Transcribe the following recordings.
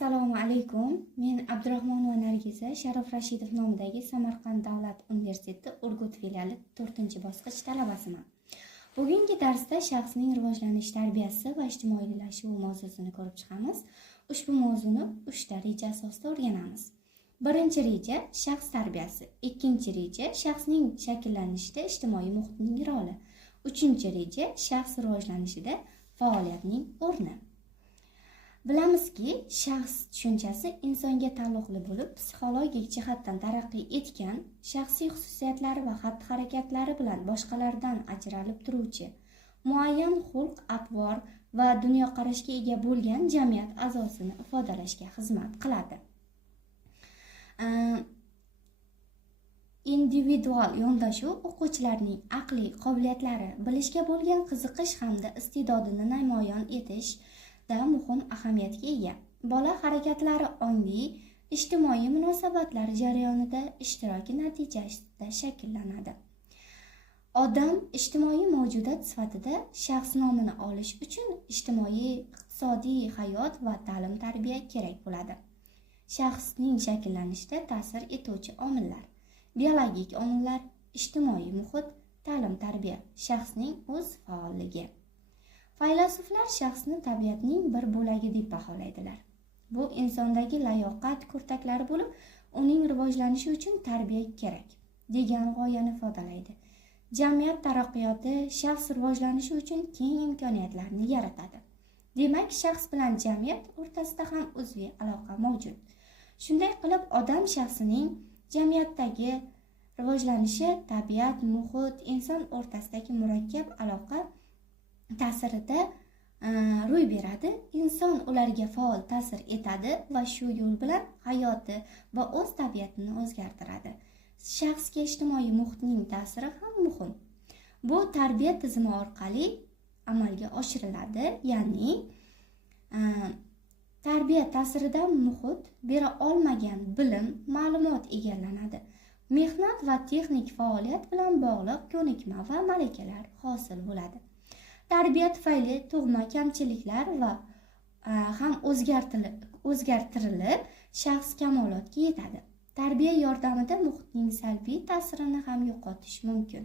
Assalomu alaykum. Men Abdurahmonova Nargiza Sharof Rashidov nomidagi Samarqand davlat universiteti Urgut filiali 4-bosqich talabasiman. Bugungi darsda shaxsning rivojlanish tarbiyasi va ijtimoiylashuvi mavzusini ko'rib chiqamiz. Ushbu mavzuni 3 ta reja asosida o'rganamiz. Birinchi reja shaxs tarbiyasi, ikkinchi reja shaxsning shakllanishida ijtimoiy muhitning roli, uchinchi reja shaxs rivojlanishida faoliyatning o'rni. Bilamizki, shaxs tushunchasi insonga taalluqli bo'lib, psixologik jihatdan taraqqiy etgan, shaxsiy xususiyatlari va xatti-harakatlari bilan boshqalardan ajralib turuvchi, muayyan xulq-atvor va dunyoqarashga ega bo'lgan jamiyat a'zosini ifodalashga xizmat qiladi. Individual yondashuv o'quvchilarning aqliy qobiliyatlari, bilishga bo'lgan qiziqish hamda iste'dodini namoyon etish muhim ahamiyatga ega. Bola harakatlari ongli, ijtimoiy munosabatlar jarayonida ishtiroki natijasida shakllanadi. Odam ijtimoiy mavjudot sifatida shaxs nomini olish uchun ijtimoiy, iqtisodiy hayot va ta'lim-tarbiya kerak bo'ladi. Shaxsning shakllanishida ta'sir etuvchi omillar: biologik omillar, ijtimoiy muhit, ta'lim-tarbiya, shaxsning o'z faolligi. Faylasuflar shaxsni tabiatning bir bo'lagi deb baholaydilar. Bu insondagi layoqat kurtaklari bo'lib, uning rivojlanishi uchun tarbiya kerak degan g'oyani ifodalaydi. Jamiyat taraqqiyoti shaxs rivojlanishi uchun keng imkoniyatlarni yaratadi. Demak, shaxs bilan jamiyat o'rtasida ham uzviy aloqa mavjud. Shunday qilib, odam shaxsining jamiyatdagi rivojlanishi tabiat, muhit, inson o'rtasidagi murakkab aloqa ta'sirida ro'y beradi. Inson ularga faol ta'sir etadi va shu yo'l bilan hayoti va o'z tabiatini o'zgartiradi. Shaxsga ijtimoiy muhitning ta'siri ham muhim. Bu tarbiya tizimi orqali amalga oshiriladi, ya'ni tarbiya ta'siridan muhit bera olmagan bilim, ma'lumot egallanadi. Mehnat va texnik faoliyat bilan bog'liq ko'nikma va malakalar hosil bo'ladi. Tarbiya tufayli tug'ma kamchiliklar va ham o'zgartirilib, shaxs kamolotga yetadi. Tarbiya yordamida muhitning salbiy ta'sirini ham yo'qotish mumkin.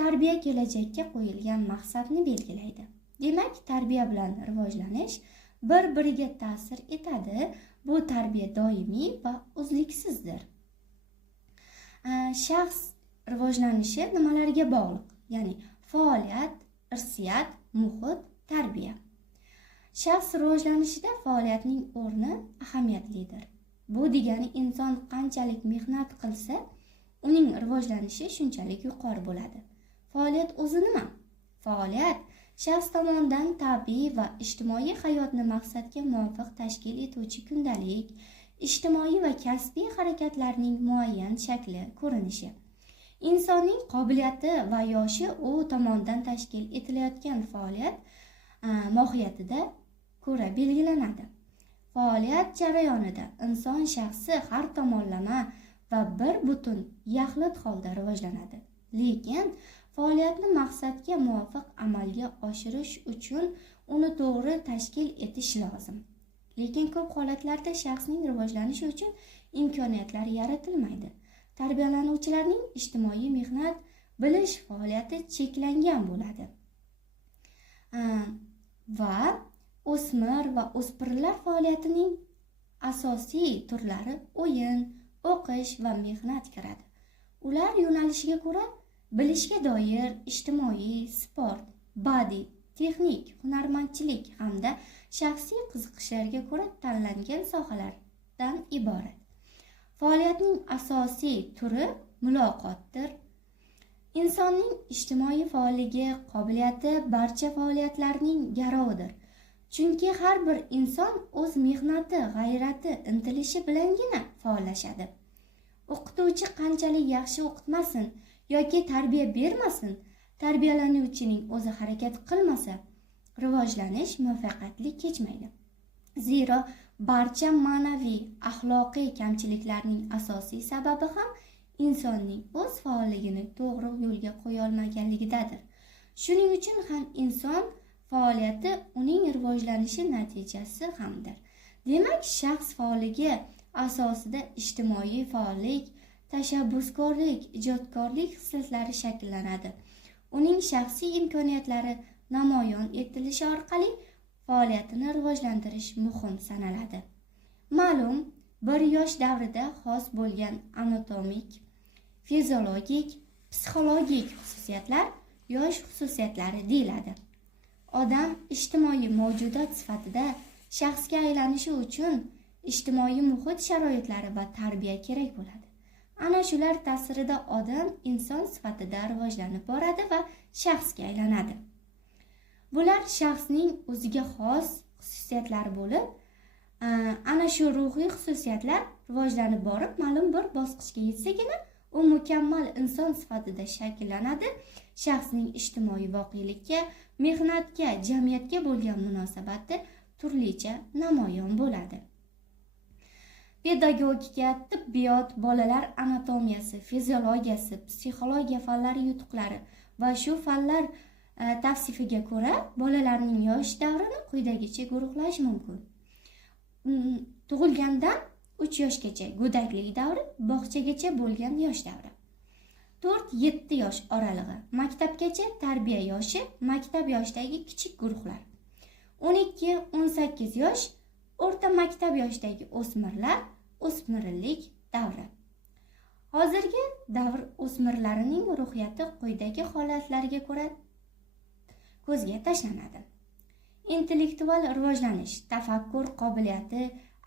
Tarbiya kelajakka qo'yilgan maqsadni belgilaydi. Demak, tarbiya bilan rivojlanish bir-biriga ta'sir etadi. Bu tarbiya doimiy va uzluksizdir. Shaxs rivojlanishi nimalarga bog'liq? Ya'ni faoliyat, irsiyat, muhit, tarbiya. Shaxs rivojlanishida faoliyatning o'rni ahamiyatlidir. Bu degani inson qanchalik mehnat qilsa, uning rivojlanishi shunchalik yuqori bo'ladi. Faoliyat o'zi nima? Faoliyat shaxs tomonidan tabiiy va ijtimoiy hayotni maqsadga muvofiq tashkil etuvchi kundalik, ijtimoiy va kasbiy harakatlarning muayyan shakli, ko'rinishi. Insonning qobiliyati va yoshi u tomonidan tashkil etilayotgan faoliyat mohiyatida ko'ra belgilanadi. Faoliyat jarayonida inson shaxsi har tomonlama va bir butun yaxlit holda rivojlanadi. Lekin faoliyatni maqsadga muvofiq amalga oshirish uchun uni to'g'ri tashkil etish lozim. Lekin ko'p holatlarda shaxsning rivojlanishi uchun imkoniyatlar yaratilmaydi. Tarbiyalanuvchilarning ijtimoiy mehnat bilish faoliyati cheklangan bo'ladi. Va o'smir va o'spirinlar faoliyatining asosiy turlari o'yin, o'qish va mehnat kiradi. Ular yo'nalishiga ko'ra bilishga doir ijtimoiy, sport, badiiy, texnik, hunarmandchilik hamda shaxsiy qiziqishlarga ko'ra tanlangan sohalardan iborat. Faoliyatning asosiy turi muloqotdir. Insonning ijtimoiy faolligi, qobiliyati barcha faoliyatlarning garovidir. Chunki har bir inson o'z mehnati, g'ayrati, intilishi bilangina faollashadi. O'qituvchi qanchalik yaxshi o'qitmasin yoki tarbiya bermasin, tarbiyalanuvchining o'zi harakat qilmasa, rivojlanish muvaffaqiyatli kechmaydi. Zero barcha ma'naviy, axloqiy kamchiliklarning asosiy sababi ham insonning o'z faolligini to'g'ri yo'lga qo'ya olmaganligidadir. Shuning uchun ham inson faoliyati uning rivojlanishi natijasi hamdir. Demak, shaxs faolligi asosida ijtimoiy faollik, tashabbuskorlik, ijodkorlik xislatlari shakllanadi. Uning shaxsiy imkoniyatlari namoyon etilishi orqali faoliyatini rivojlantirish muhim sanaladi. Ma'lum, bir yosh davrida xos bo'lgan anatomik, fiziologik, psixologik xususiyatlar yosh xususiyatlari deyiladi. Odam ijtimoiy mavjudot sifatida shaxsga aylanishi uchun ijtimoiy muhit sharoitlari va tarbiya kerak bo'ladi. Ana shular ta'sirida odam inson sifatida rivojlanib boradi va shaxsga aylanadi. Bular shaxsning o'ziga xos xususiyatlari bo'lib, ana shu ruhiy xususiyatlar rivojlanib borib, ma'lum bir bosqichga yetsagina u mukammal inson sifatida shakllanadi. Shaxsning ijtimoiy voqelikka, mehnatga, jamiyatga bo'lgan munosabati turlicha namoyon bo'ladi. Pedagogika, tibbiyot, bolalar anatomiyasi, fiziologiyasi, psixologiya fanlari yutuqlari va shu fanlar tavsifiga ko'ra bolalarning yosh davrini quyidagicha guruhlash mumkin. Tug'ilgandan 3 yoshgacha go'daklik davri, bog'chagacha bo'lgan yosh davri. 4-7 yosh oralig'i, maktabgacha tarbiya yoshi, maktab yoshidagi kichik guruhlar. 12-18 yosh o'rta maktab yoshidagi o'smirlar, o'smirlik davri. Hozirgi davr o'smirlarining ruhiyati quyidagi holatlarga ko'ra ko'zga tashlanadi. Intellektual rivojlanish, tafakkur qobiliyati,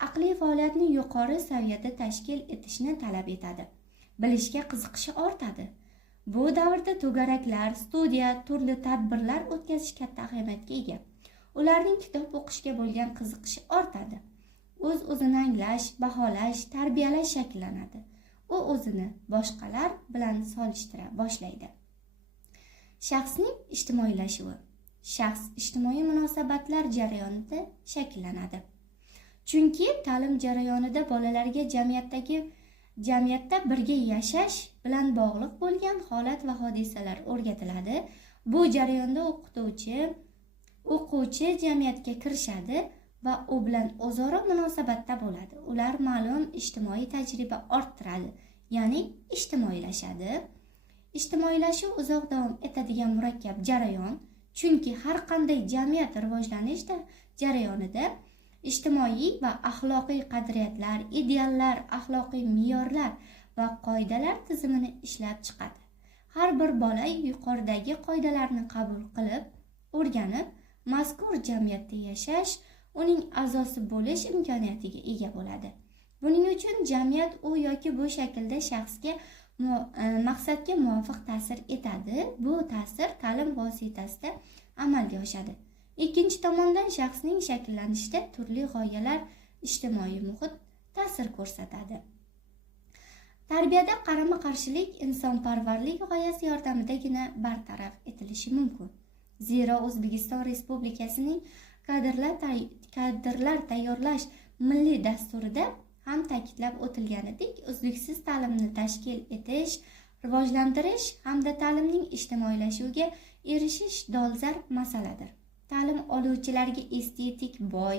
aqliy faoliyatni yuqori saviyada tashkil etishni talab etadi. Bilishga qiziqishi ortadi. Bu davrda to'garaklar, studiya, turli tadbirlar o'tkazish katta ahamiyatga ega. Ularning kitob o'qishga bo'lgan qiziqishi ortadi. O'z-o'zini anglash, baholash, tarbiyalash shakllanadi. U o'zini boshqalar bilan solishtira boshlaydi. Shaxsning ijtimoiylashuvi. Shaxs ijtimoiy munosabatlar jarayonida shakllanadi. Chunki ta'lim jarayonida bolalarga jamiyatda birga yashash bilan bog'liq bo'lgan holat va hodisalar o'rgatiladi. Bu jarayonda o'quvchi jamiyatga kirishadi va u bilan o'zaro munosabatda bo'ladi. Ular ma'lum ijtimoiy tajriba orttiradi, ya'ni ijtimoiylashadi. Ijtimoiylashuv uzoq davom etadigan murakkab jarayon, chunki har qanday jamiyat rivojlanish jarayonida ijtimoiy va axloqiy qadriyatlar, ideallar, axloqiy me'yorlar va qoidalar tizimini ishlab chiqadi. Har bir bola yuqoridagi qoidalarni qabul qilib, o'rganib, mazkur jamiyatda yashash, uning a'zosi bo'lish imkoniyatiga ega bo'ladi. Buning uchun jamiyat u yoki bu shaklda shaxsga maqsadga muvofiq ta'sir etadi. Bu ta'sir ta'lim vositasida amalga oshadi. Ikkinchi tomondan shaxsning shakllanishida turli g'oyalar, ijtimoiy muhit ta'sir ko'rsatadi. Tarbiyada qarama-qarshilik insonparvarlik g'oyasi yordamidagina bartaraf etilishi mumkin. Zero O'zbekiston Respublikasining kadrlar tayyorlash milliy dasturida ham ta'kidlab o'tilganidek, uzluksiz ta'limni tashkil etish, rivojlantirish hamda ta'limning ijtimoiylashuviga erishish dolzarb masaladir. Ta'lim oluvchilarga estetik boy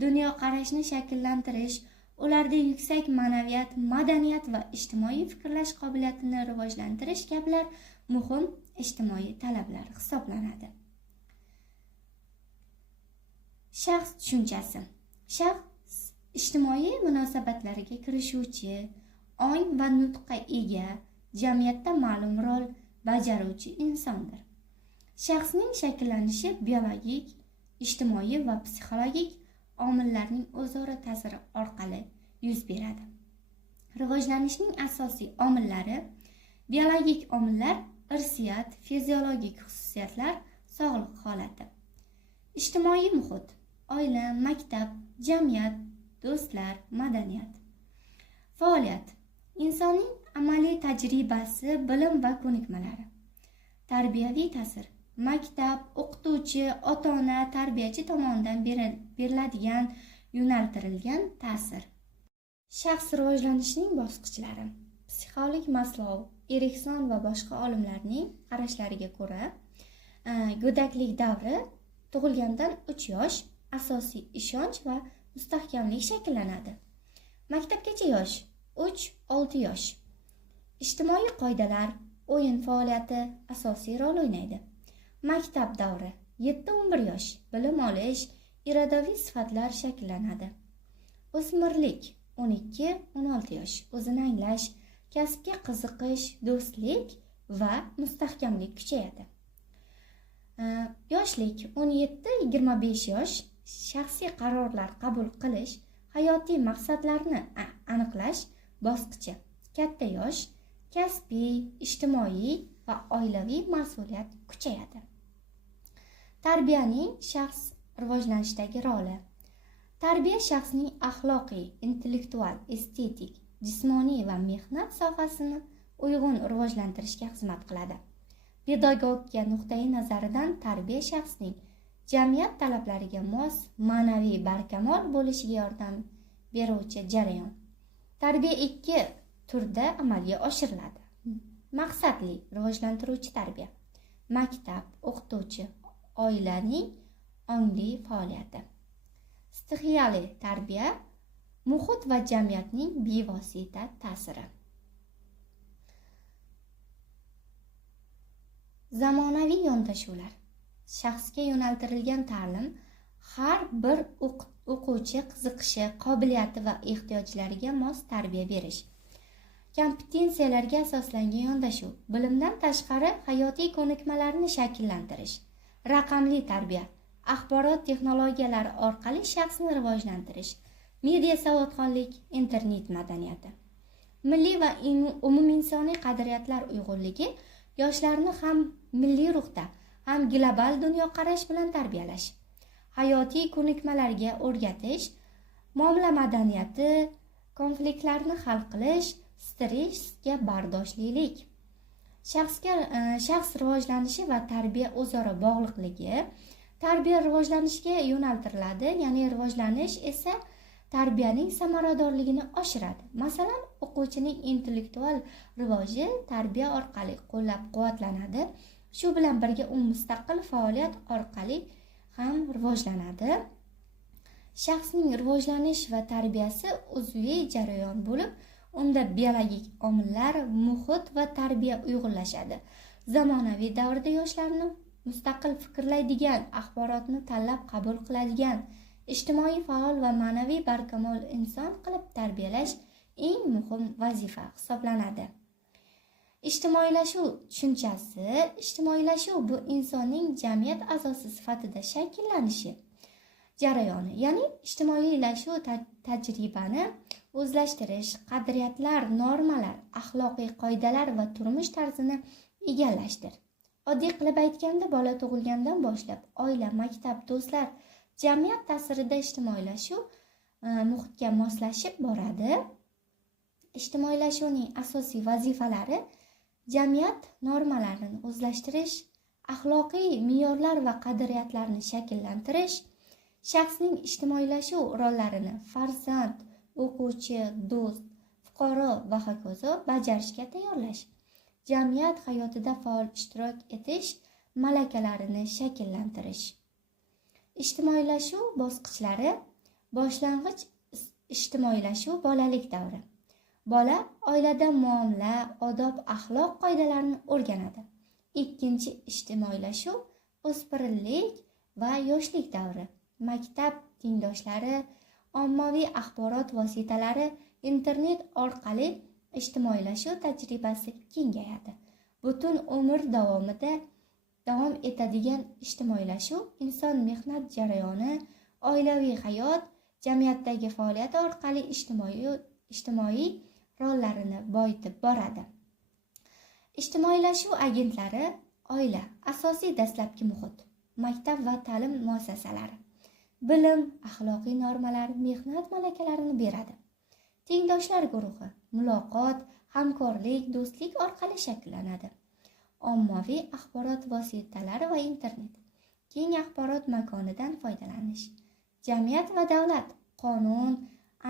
dunyoqarashni shakllantirish, ularda yuksak ma'naviyat, madaniyat va ijtimoiy fikrlash qobiliyatini rivojlantirish kabilar muhim ijtimoiy talablar hisoblanadi. Shaxs tushunchasi. Shaxs ijtimoiy munosabatlarga kirishuvchi, ong va nutqqa ega, jamiyatda ma'lum rol bajaruvchi insondir. Shaxsning shakllanishi biologik, ijtimoiy va psixologik omillarning o'zaro ta'siri orqali yuz beradi. Rivojlanishning asosiy omillari: biologik omillar, irsiyat, fiziologik xususiyatlar, sog'liq holati. Ijtimoiy muhit: oila, maktab, jamiyat, do'stlar, madaniyat. Faoliyat: insonning amaliy tajribasi, bilim va ko'nikmalari. Tarbiyaviy ta'sir: maktab, o'qituvchi, ota-ona, tarbiyachi tomonidan beriladigan yo'naltirilgan ta'sir. Shaxs rivojlanishining bosqichlari. Psixolog Maslow, Erikson va boshqa olimlarning qarashlariga ko'ra, go'daklik davri tug'ilgandan 3 yosh asosiy ishonch va mustahkamlik shakllanadi. Maktabgacha yosh 3-6 yosh. Ijtimoiy qoidalar, o'yin faoliyati asosiy rol o'ynaydi. Maktab davri 7-11 yosh. Bilim olish, irodaviy sifatlar shakllanadi. O'smirlik 12-16 yosh. O'zini anglash, kasbga qiziqish, do'stlik va mustahkamlik kuchayadi. Yoshlik 17-25 yosh. Shaxsiy qarorlar qabul qilish, hayotiy maqsadlarni aniqlash bosqichi. Katta yosh. Kasbiy, ijtimoiy va oilaviy mas'uliyat kuchayadi. Tarbiyaning shaxs rivojlanishdagi roli. Tarbiya shaxsning axloqiy, intellektual, estetik, jismoniy va mehnat sohasini uyg'un rivojlantirishga xizmat qiladi. Pedagogika nuqtai nazaridan tarbiya shaxsning jamiyat talablariga mos, ma'naviy barkamol bo'lishiga yordam beruvchi jarayon. Tarbiya 2 turda amalga oshiriladi. Maqsadli rivojlantiruvchi tarbiya. Maktab, o'qituvchi, oilaning ongli faoliyati. Stixiyali tarbiya, muhit va jamiyatning bevosita ta'siri. Zamonaviy yondashuvlar. Shaxsga yo'naltirilgan ta'lim har bir o'quvchi qiziqishi, qobiliyati va ehtiyojlariga mos tarbiya berish. Kompetensiyalarga asoslangan yondashuv. Bilimdan tashqari hayotiy ko'nikmalarni shakllantirish. Raqamli tarbiya. Axborot texnologiyalari orqali shaxsni rivojlantirish. Media savodxonlik, internet madaniyati. Milliy va umuminsoniy qadriyatlar uyg'unligi yoshlarni ham milliy ruhda, ham global dunyoqarash bilan tarbiyalash. Hayotiy ko'nikmalarga o'rgatish, muomala madaniyati, konfliktlarni hal qilish, stressga bardoshlilik. Shaxs rivojlanishi va tarbiya o'zaro bog'liqligi. Tarbiya rivojlanishga yo'naltiriladi, ya'ni rivojlanish esa tarbiyaning samaradorligini oshiradi. Masalan, o'quvchining intellektual rivoji tarbiya orqali qo'llab-quvvatlanadi. Shu bilan birga u mustaqil faoliyat orqali ham rivojlanadi. Shaxsning rivojlanish va tarbiyasi uzviy jarayon bo'lib, unda biologik omillar, muhit va tarbiya uyg'unlashadi. Zamonaviy davrda yoshlarni mustaqil fikrlaydigan, axborotni tanlab qabul qiladigan, ijtimoiy faol va ma'naviy barkamol inson qilib tarbiyalash eng muhim vazifa hisoblanadi. Ijtimoiylashuv tushunchasi. Ijtimoiylashuv bu insonning jamiyat a'zosi sifatida shakllanishi jarayoni, ya'ni ijtimoiylashuv tajribani o'zlashtirish, qadriyatlar, normalar, axloqiy qoidalar va turmush tarzini egallashdir. Oddiy qilib aytganda, bola tug'ilgandan boshlab oila, maktab, do'stlar, jamiyat ta'sirida ijtimoiylashuv muhitga moslashib boradi. Ijtimoiylashuvning asosiy vazifalari jamiyat normalarini o'zlashtirish, axloqiy me'yorlar va qadriyatlarni shakllantirish, shaxsning ijtimoiylashuv rollarini farzand, o'quvchi, do'st, fuqaro va hokazo bajarishga tayyorlash, jamiyat hayotida faol ishtirok etish malakalarini shakllantirish. Ijtimoiylashuv bosqichlari. Boshlang'ich ijtimoiylashuv bolalik davri. Bola oilada muomala, odob, axloq qoidalarini o'rganadi. Ikkinchi ijtimoiylashuv o'spirinlik va yoshlik davri. Maktab tengdoshlari, ommaviy axborot vositalari, internet orqali ijtimoiylashuv tajribasi kengayadi. Butun umr davomida davom etadigan ijtimoiylashuv inson mehnat jarayoni, oilaviy hayot, jamiyatdagi faoliyat orqali ijtimoiy rollarini boyitib boradi. Ijtimoiylashuv agentlari. Oila asosiy dastlabki muhit, maktab va ta'lim muassasalari bilim, axloqiy normalar, mehnat malakalarini beradi. Tengdoshlar guruhi muloqot, hamkorlik, do'stlik orqali shakllanadi. Ommaviy axborot vositalari va internet. Keng axborot makonidan foydalanish. Jamiyat va davlat qonun,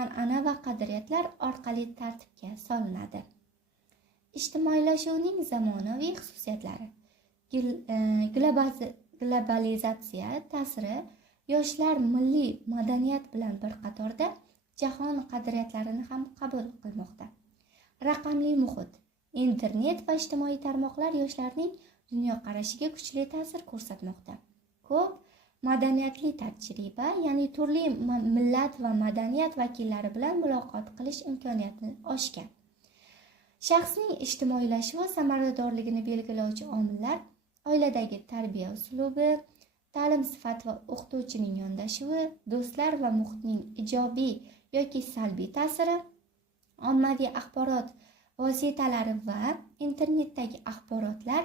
an'ana va qadriyatlar orqali tartibga solinadi. Ijtimoiylashuvning zamonaviy xususiyatlari. Globalizatsiya ta'siri Yoshlar milliy madaniyat bilan bir qatorda jahon qadriyatlarini ham qabul qilmoqda. Raqamli muhit, internet va ijtimoiy tarmoqlar yoshlarning dunyoqarashiga kuchli ta'sir ko'rsatmoqda. Ko'p madaniyatli tajriba, ya'ni turli millat va madaniyat vakillari bilan muloqot qilish imkoniyati oshgan. Shaxsning ijtimoiylashuvi samaradorligini belgilovchi omillar oiladagi tarbiya uslubi, ta'lim sifati va o'qituvchining yondashuvi, do'stlar va muhitning ijobiy yoki salbiy ta'siri, ommaviy axborot vositalari va internetdagi axborotlar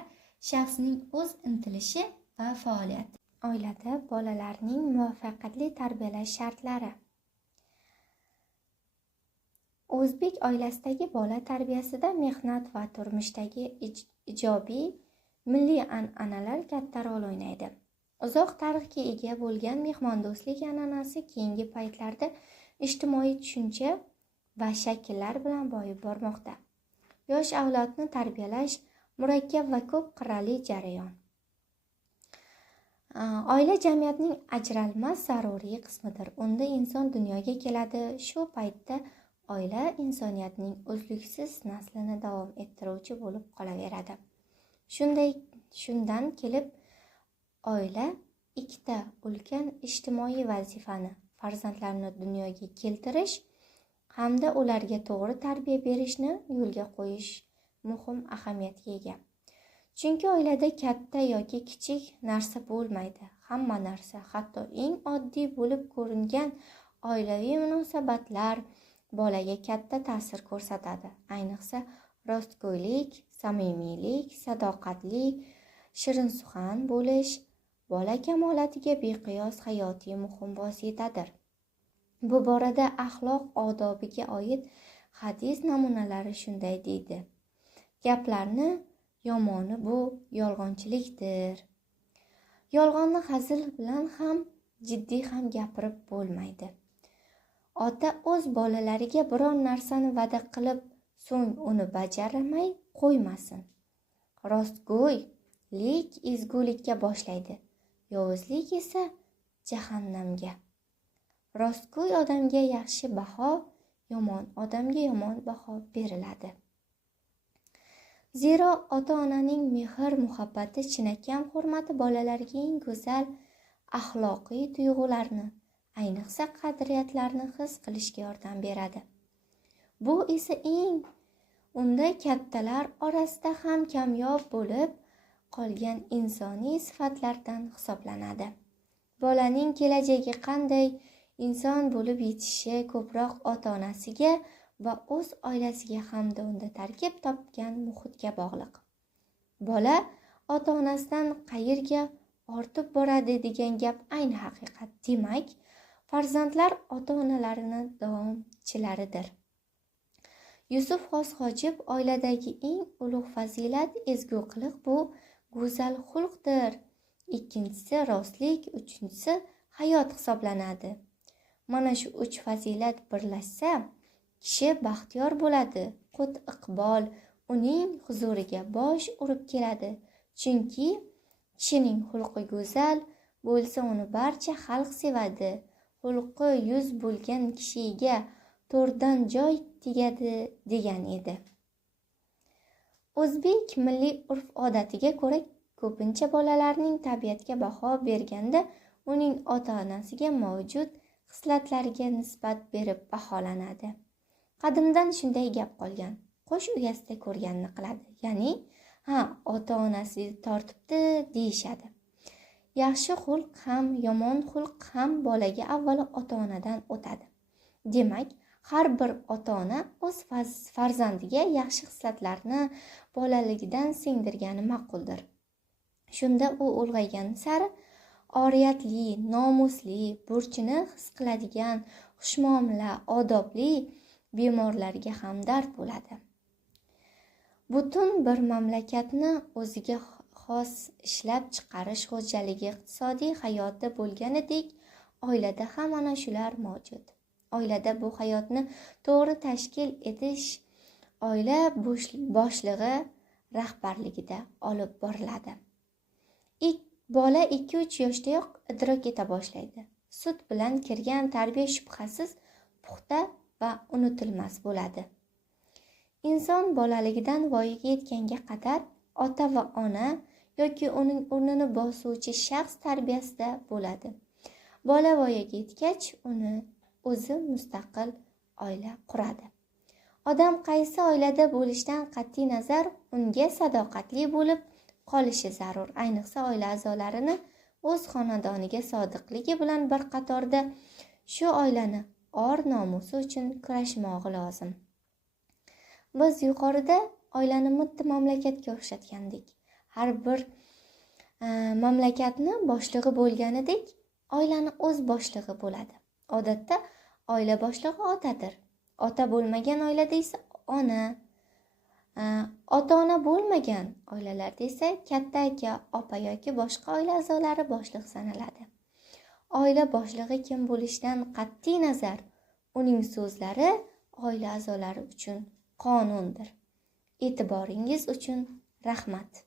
shaxsning o'z intilishi va faoliyati. Oilada bolalarning muvaffaqiyatli tarbiyalash shartlari. O'zbek oilasidagi bola tarbiyasida mehnat va turmushdagi ijobiy milliy an'analar katta rol o'ynaydi. Uzoq tarixga ega bo'lgan mehmondo'stlik an'anasi keyingi paytlarda ijtimoiy tushuncha va shakllar bilan boyib bormoqda. Yosh avlodni tarbiyalash murakkab va ko'p qirrali jarayon. Oila jamiyatning ajralmas zaruriy qismidir. Unda inson dunyoga keladi. Shu paytda oila insoniyatning uzluksiz naslini davom ettiruvchi bo'lib qolaveradi. Shundan kelib oila ikkita ulkan ijtimoiy vazifani, farzandlarni dunyoga keltirish hamda ularga to'g'ri tarbiya berishni yo'lga qo'yish muhim ahamiyatga ega. Chunki oilada katta yoki kichik narsa bo'lmaydi. Hamma narsa, hatto eng oddiy bo'lib ko'ringan oilaviy munosabatlar bolaga katta ta'sir ko'rsatadi. Ayniqsa rostgo'ylik, samimiylik, sadoqatli, shirinsuxan bo'lish bola kamolatiga beqiyos hayotiy muhim vositadir. Bu borada axloq odobiga oid hadis namunalari shunday deydi: gaplarni yomoni bu yolg'onchilikdir. Yolg'onni hazil bilan ham, jiddiy ham gapirib bo'lmaydi. Ota o'z bolalariga biron narsani va'da qilib, so'ng uni bajarmay qo'ymasin. Rostgo'ylik ezgulikka boshlaydi, yovuzlik esa jahannamga. Rostgo'y odamga yaxshi baho, yomon odamga yomon baho beriladi. Zero ota-onaning mehr-muhabbati, chinakam hurmati bolalarga eng go'zal axloqiy tuyg'ularni, ayniqsa qadriyatlarni his qilishga yordam beradi. Bu esa unda kattalar orasida ham kamyob bo'lib qolgan insoniy sifatlardan hisoblanadi. Bolaning kelajagi qanday inson bo'lib yetishi ko'proq ota-onasiga va o'z oilasiga hamda unda tarkib topgan muhitga bog'liq. Bola ota-onasidan qayerga ortib boradi degan gap ayni haqiqat. Demak, farzandlar ota-onalarini davomchilaridir. Yusuf Xosxojib: oiladagi eng ulug' fazilat ezgu qiliq bu go'zal xulqdir. Ikkinchisi rostlik, uchinchisi hayot hisoblanadi. Mana shu 3 fazilat birlashsa, kishi baxtiyor bo'ladi. Qut iqbol uning huzuriga bosh urib keladi. Chunki kishining xulqi go'zal bo'lsa, uni barcha xalq sevadi. Xulqi yuz bo'lgan kishiga to'rdan joy tegadi degan edi. O'zbek milliy urf-odatiga ko'ra ko'pincha bolalarning tabiatga baho berganda uning ota-onasiga mavjud xislatlarga nisbat berib baholanadi. Qadimdan shunday gap qolgan: qo'sh uyasida ko'rganini qiladi. Ya'ni, ota-onasi tortibdi deyishadi. Yaxshi xulq ham, yomon xulq ham bolaga avvalo ota-onadan o'tadi. Demak, har bir ota-ona o'z farzandiga yaxshi xislatlarni bolaligidan singdirgani ma'quldir. Shunda u ulg'aygan sari oriyatli, nomusli, burchini his qiladigan, xushmuomala, odobli, bemorlarga hamdard bo'ladi. Butun bir mamlakatni o'ziga xos ishlab chiqarish xo'jaligi, iqtisodiy hayoti bo'lganidek, oilada ham ana shular mavjud. Oilada bu hayotni to'g'ri tashkil etish oila boshlig'i rahbarligida olib boriladi. Bola 2-3 yoshdayoq idrok eta boshlaydi. sut bilan kirgan tarbiya shubhasiz puxta va unutilmas bo'ladi. Inson bolaligidan voyaga yetganga qadar ota va ona yoki uning o'rnini bosuvchi shaxs tarbiyasida bo'ladi. Bola voyaga yetgach, o'zi mustaqil oila quradi. Odam qaysi oilada bo'lishidan qat'iy nazar unga sadoqatli bo'lib qolishi zarur. Ayniqsa oila a'zolarini o'z xonadoniga sodiqligi bilan bir qatorda shu oilani or-nomusi uchun kurashmog'i lozim. Biz yuqorida oilani mitti mamlakatga o'xshatgandik. Har bir mamlakatni boshlig'i bo'lganidek, oilani o'z boshlig'i bo'ladi. Odatda oila boshlig'i otadir. Ota bo'lmagan oilada esa ona, ota-ona bo'lmagan oilalarda esa katta aka, opa yoki boshqa oila a'zolari boshliq sanaladi. Oila boshlig'i kim bo'lishidan qat'iy nazar, uning so'zlari oila a'zolari uchun qonundir. E'tiboringiz uchun rahmat.